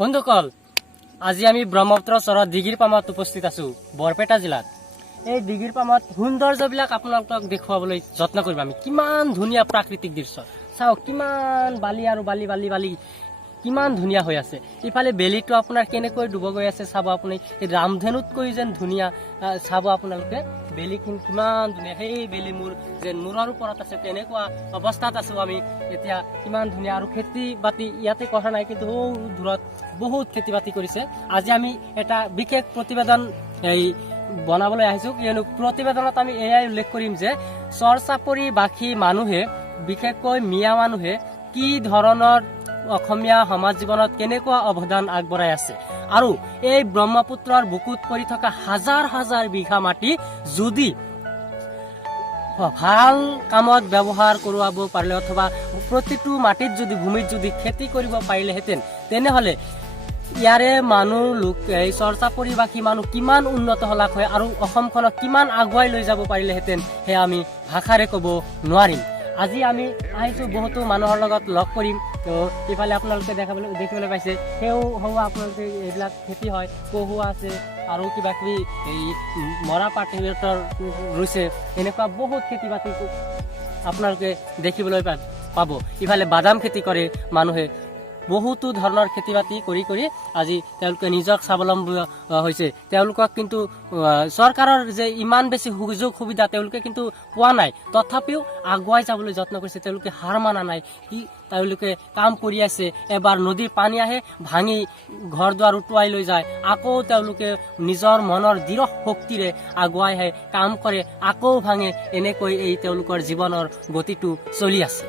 বন্ধুসকল, আজি আমি ব্ৰহ্মপুত্ৰ চৰত দিগিৰ পামত উপস্থিত আছো বৰপেটা জিলাত। এই দিগিৰ পামত সৌন্দৰ্যবিলাক আপোনালোকক দেখুৱাবলৈ যত্ন কৰিম আমি। কিমান ধুনীয়া প্ৰাকৃতিক দৃশ্য চাওক, কিমান বালি আৰু বালি বালি বালি কিমান ধুনীয়া হৈ আছে। ইফালে বেলিটো আপোনাৰ কেনেকৈ ডুব গৈ আছে চাব আপুনি। এই ৰামধেনুতকৈ যেন ধুনীয়া চাব আপোনালোকে। বেলিখিনি কিমান ধুনীয়া, সেই বেলি মূৰৰ ওপৰত আছে, তেনেকুৱা অৱস্থাত আছো আমি এতিয়া। কিমান ধুনীয়া আৰু খেতি বাতি ইয়াতে কৰা নাই, কিন্তু দূৰত বহুত খেতি বাতি কৰিছে। আজি আমি এটা বিশেষ প্ৰতিবেদন বনাবলৈ আহিছো, কিয়নো প্ৰতিবেদনত আমি এয়াই উল্লেখ কৰিম যে চৰ চাপৰিবাসী মানুহে, বিশেষকৈ মিয়া মানুহে কি ধৰণৰ অসমীয়া সমাজ জীৱনত কেনেকুৱা অৱদান আগবঢ়াই আছে, আৰু এই ব্ৰহ্মপুত্ৰৰ বুকুত পৰি থকা হাজাৰ হাজাৰ বিঘা মাটি যদি ভাল কামত ব্যৱহাৰ কৰাব পাৰিলে, অথবা প্ৰতিটো মাটিত যদি ভূমিত যদি খেতি কৰিব পাৰিলেহেঁতেন, তেনেহ'লে ইয়াৰে মানুহ এই চৰ চাপৰিবাসী মানুহ কিমান উন্নত হলাক হয়, আৰু অসমখনক কিমান আগুৱাই লৈ যাব পাৰিলেহেঁতেন, সেয়া আমি ভাষাৰে ক'ব নোৱাৰিম। আজি আমি আহিছো বহুতো মানুহৰ লগত লগ কৰিম। তো ইফালে আপোনালোকে দেখিবলৈ পাইছে সেউৱা আপোনালোকে এইবিলাক খেতি হয়, কহুৱা আছে আৰু কিবা কিবি এই মৰাপাট সিহঁতৰ ৰুইছে, এনেকুৱা বহুত খেতি বাতি আপোনালোকে দেখিবলৈ পাব। ইফালে বাদাম খেতি কৰে মানুহে, বহুতো ধৰণৰ খেতি বাতি কৰি কৰি আজি তেওঁলোকে নিজক স্বাৱলম্বী হৈছে। তেওঁলোকক কিন্তু চৰকাৰৰ যে ইমান বেছি সুযোগ সুবিধা তেওঁলোকে কিন্তু পোৱা নাই, তথাপিও আগুৱাই যাবলৈ যত্ন কৰিছে। তেওঁলোকে হাৰ মানা নাই, তেওঁলোকে কাম কৰি আছে। এবাৰ নদীৰ পানী আহে, ভাঙি ঘৰ দুৱাৰ উটুৱাই লৈ যায়, আকৌ তেওঁলোকে নিজৰ মনৰ দৃঢ় শক্তিৰে আগুৱাই আহে, কাম কৰে, আকৌ ভাঙে। এনেকৈ এই তেওঁলোকৰ জীৱনৰ গতিটো চলি আছে।